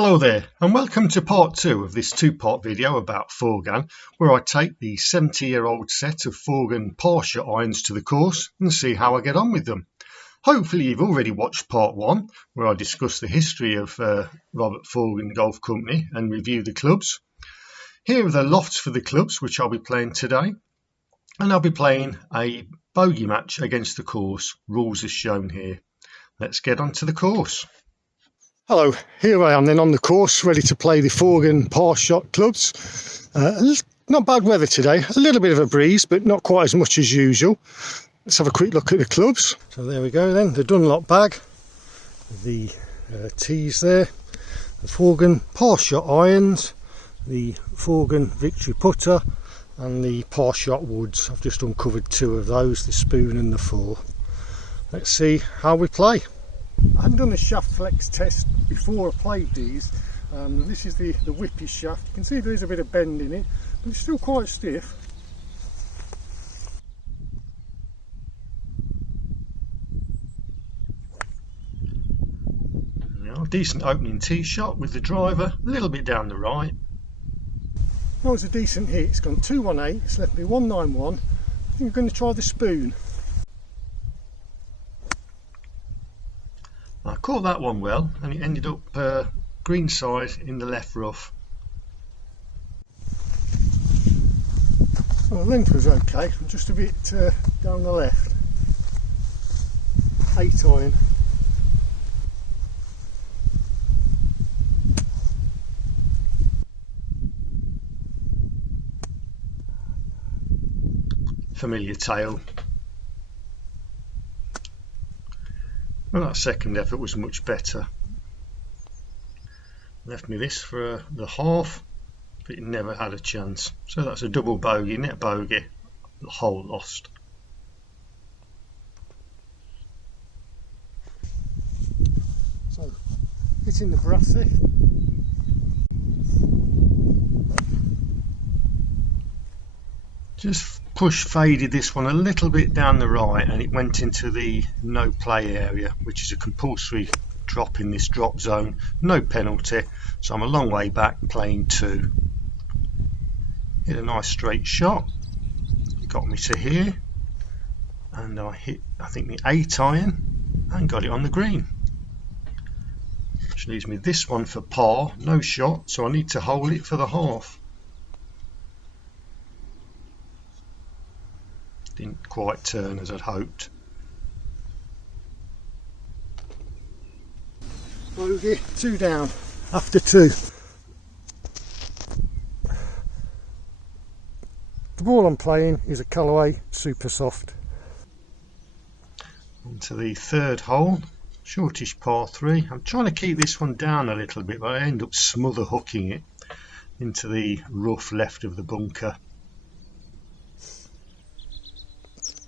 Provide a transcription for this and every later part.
Hello there, and welcome to part 2 of this two-part video about Forgan, where I take the 70-year-old set of Forgan Parshot irons to the course and see how I get on with them. Hopefully you've already watched part 1, where I discuss the history of Robert Forgan Golf Company and review the clubs. Here are the Lofts for the clubs, which I'll be playing today, and I'll be playing a bogey match against the course, rules as shown here. Let's get on to the course. Hello, here I am then on the course, ready to play the Forgan Parshot clubs. Not bad weather today, a little bit of a breeze, but not quite as much as usual. Let's have a quick look at the clubs. So there we go then, the Dunlop bag, the tees there, the Forgan Parshot irons, the Forgan Victory putter, and the Parshot woods. I've just uncovered 2 of those, the spoon and the 4. Let's see how we play. I hadn't done a shaft flex test before I played these. This is the whippy shaft. You can see there is a bit of bend in it, but it's still quite stiff. Now, decent opening tee shot with the driver, a little bit down the right. That was a decent hit. It's gone 218, it's left me 191. I think I'm going to try the spoon. I caught that one well, and it ended up green side in the left rough. Well, the length was okay, I'm just a bit down the left. 8 iron. Familiar tail. Well, that second effort was much better. Left me this for the half, but it never had a chance. So that's a double bogey, net bogey, the hole lost. So, hitting the brassy. Just push faded this one a little bit down the right, and it went into the no play area, which is a compulsory drop in this drop zone, no penalty, so I'm a long way back playing 2. Hit a nice straight shot, got me to here, and I hit I think the 8 iron and got it on the green, which leaves me this one for par, no shot, so I need to hold it for the half. Didn't quite turn as I'd hoped. Bogey, 2 down after 2. The ball I'm playing is a Callaway Super Soft. Onto the 3rd hole, shortish par 3. I'm trying to keep this one down a little bit, but I end up smother hooking it into the rough left of the bunker.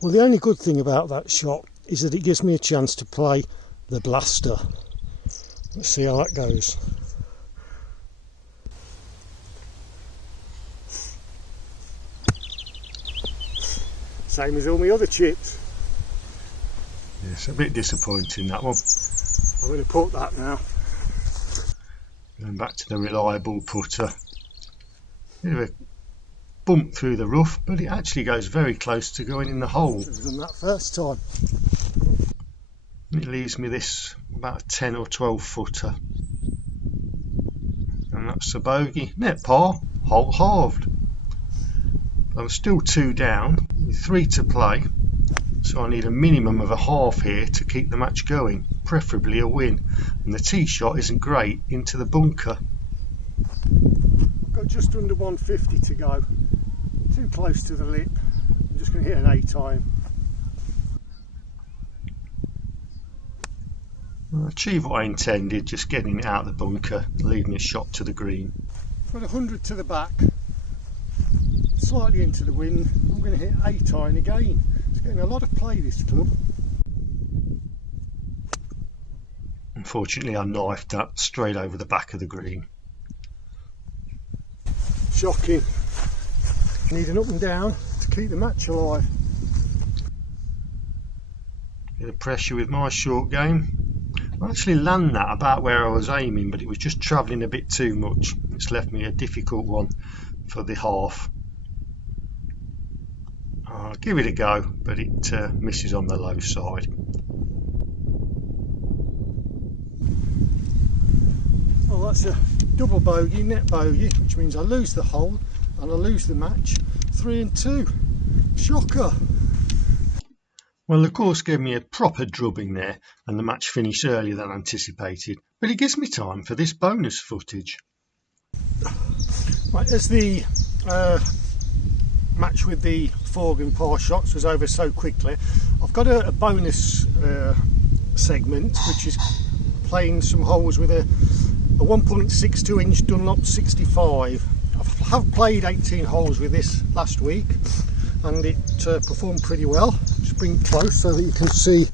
Well, the only good thing about that shot is that it gives me a chance to play the blaster. Let's see how that goes. Same as all my other chips. Yes, a bit disappointing that one. I'm going to put that now. Going back to the reliable putter. Bit of a bump through the rough, but it actually goes very close to going in the hole. I've done that first time. It leaves me this about a 10 or 12 footer, and that's a bogey, net par, hole halved. I'm still 2 down with 3 to play, so I need a minimum of a half here to keep the match going, preferably a win, and the tee shot isn't great into the bunker. I've got just under 150 to go, too close to the lip. I'm just going to hit an 8 iron. I achieved what I intended, just getting it out of the bunker, leaving a shot to the green. Got 100 to the back, slightly into the wind. I'm going to hit 8 iron again. It's getting a lot of play, this club. Unfortunately I knifed that straight over the back of the green. Shocking. Need an up and down to keep the match alive. Bit of pressure with my short game. I actually landed that about where I was aiming, but it was just travelling a bit too much. It's left me a difficult one for the half. I'll give it a go, but it misses on the low side. Well, that's a double bogey, net bogey, which means I lose the hole and I lose the match. 3 and 2. Shocker. Well, the course gave me a proper drubbing there, and the match finished earlier than anticipated, but it gives me time for this bonus footage. Right, as the match with the Forgan Parshot was over so quickly, I've got a bonus segment which is playing some holes with a 1.62 inch Dunlop 65. I have played 18 holes with this last week and it performed pretty well. Just bring it close so that you can see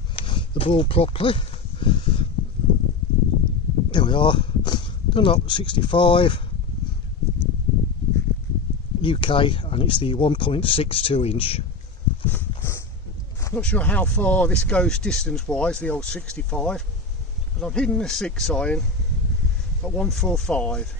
the ball properly. There we are, Dunlop 65 UK, and it's the 1.62 inch. Not sure how far this goes distance wise, the old 65, but I'm hitting the 6 iron at 145.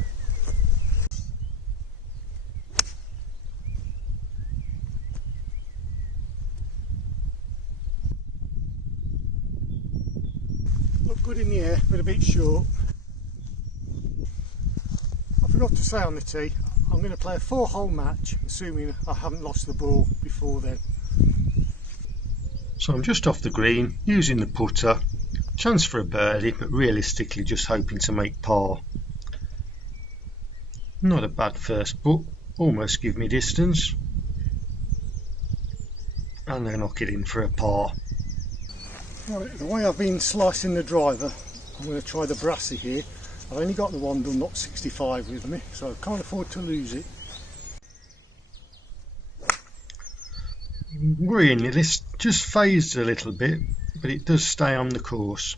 Look good in the air, but a bit short. I forgot to say on the tee, I'm going to play a 4-hole match, assuming I haven't lost the ball before then. So I'm just off the green, using the putter, chance for a birdie, but realistically just hoping to make par. Not a bad first putt, almost give me distance. And then knock it in for a par. Right, the way I've been slicing the driver, I'm going to try the brassy here. I've only got the one Dunlop 65 with me, so I can't afford to lose it. Worryingly, this just phased a little bit, but it does stay on the course.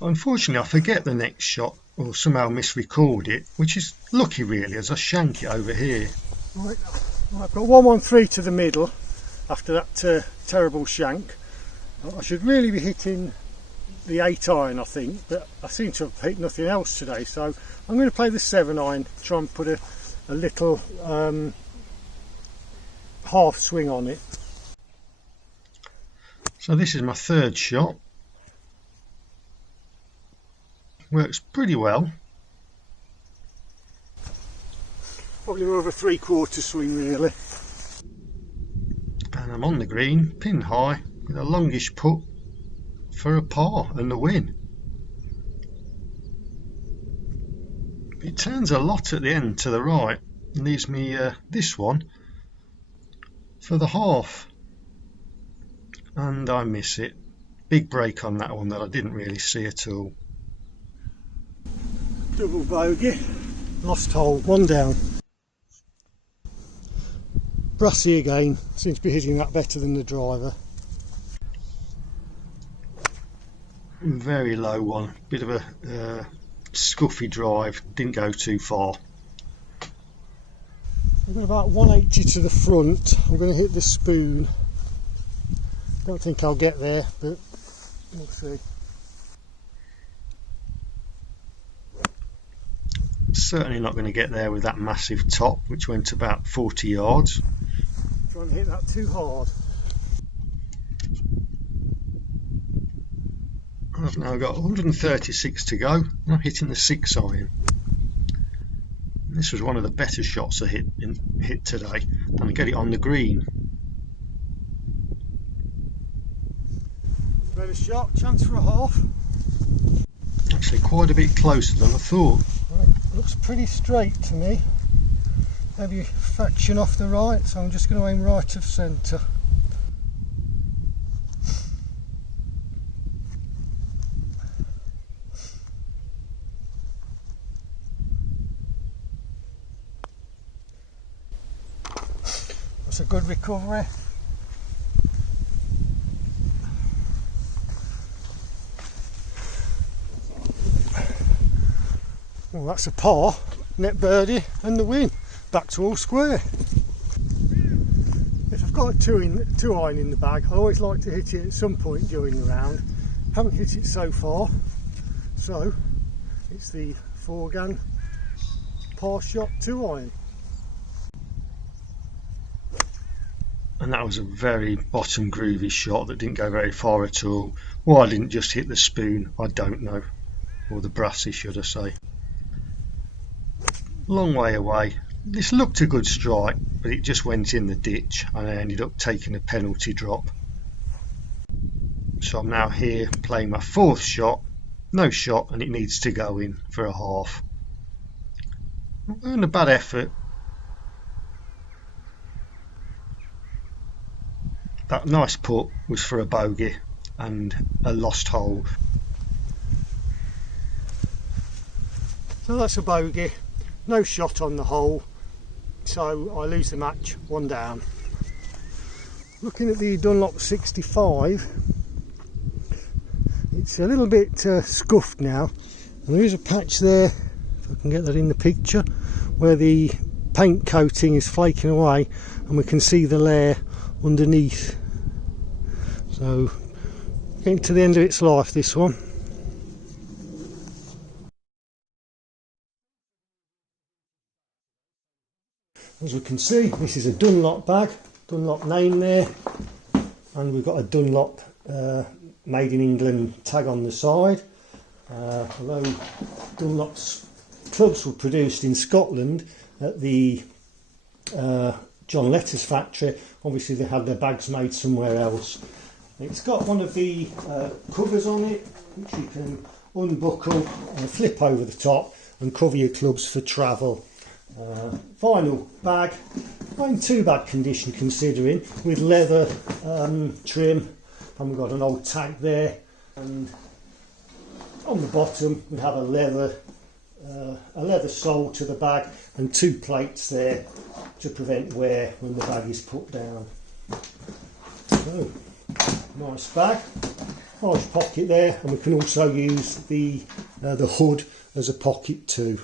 Unfortunately, I forget the next shot or somehow misrecord it, which is lucky really, as I shank it over here. Right, I've got 113 to the middle after that terrible shank. I should really be hitting the 8 iron, I think, but I seem to have hit nothing else today, so I'm going to play the 7 iron, try and put a little half swing on it. So this is my third shot. Works pretty well. Probably more of a 3/4 swing really. And I'm on the green, pin high, with a longish putt for a par and the win. It turns a lot at the end to the right and leaves me this one for the half, and I miss it. Big break on that one that I didn't really see at all. Double bogey, lost hole, 1 down. Brassy again, seems to be hitting that better than the driver. Very low one, bit of a scuffy drive, didn't go too far. I've got about 180 to the front. I'm going to hit the spoon. Don't think I'll get there, but we'll see. Certainly not going to get there with that massive top, which went about 40 yards. Try and hit that too hard. I've now got 136 to go, and I'm hitting the 6 iron. This was one of the better shots I hit today, and I get it on the green. Better shot, chance for a half. Actually quite a bit closer than I thought. Right, looks pretty straight to me. Maybe a fraction off the right, so I'm just going to aim right of centre. That's a good recovery. Well, that's a par, net birdie and the win. Back to all square. If I've got a 2 iron in the bag, I always like to hit it at some point during the round. Haven't hit it so far. So it's the Forgan Parshot 2-iron. And that was a very bottom groovy shot that didn't go very far at all. Why I didn't just hit the spoon, I don't know. Or the brassy, should I say. Long way away. This looked a good strike, but it just went in the ditch and I ended up taking a penalty drop. So I'm now here playing my fourth shot. No shot, and it needs to go in for a half. And a bad effort. That nice putt was for a bogey and a lost hole. So that's a bogey, no shot on the hole, so I lose the match, 1 down. Looking at the Dunlop 65, it's a little bit scuffed now, and there is a patch there, if I can get that in the picture, where the paint coating is flaking away and we can see the layer underneath. So getting to the end of its life, this one. As we can see, this is a Dunlop bag, Dunlop name there, and we've got a Dunlop made in England tag on the side. Although Dunlop's clubs were produced in Scotland at the John Letters factory, obviously they had their bags made somewhere else. It's got one of the covers on it, which you can unbuckle and flip over the top and cover your clubs for travel. Vinyl bag, not in too bad condition considering, with leather trim, and we've got an old tag there, and on the bottom we have a leather sole to the bag and 2 plates there to prevent wear when the bag is put down. So, nice bag, large pocket there, and we can also use the hood as a pocket too.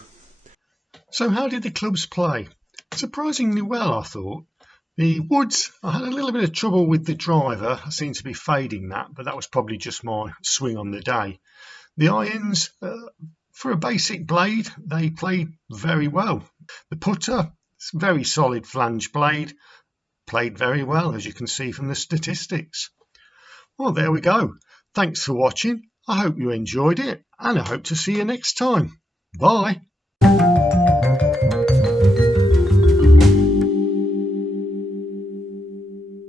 So how did the clubs play? Surprisingly well, I thought. The woods, I had a little bit of trouble with the driver. I seemed to be fading that, but that was probably just my swing on the day. The irons, for a basic blade, they played very well. The putter, it's a very solid flange blade, played very well, as you can see from the statistics. Well, there we go. Thanks for watching. I hope you enjoyed it, and I hope to see you next time. Bye.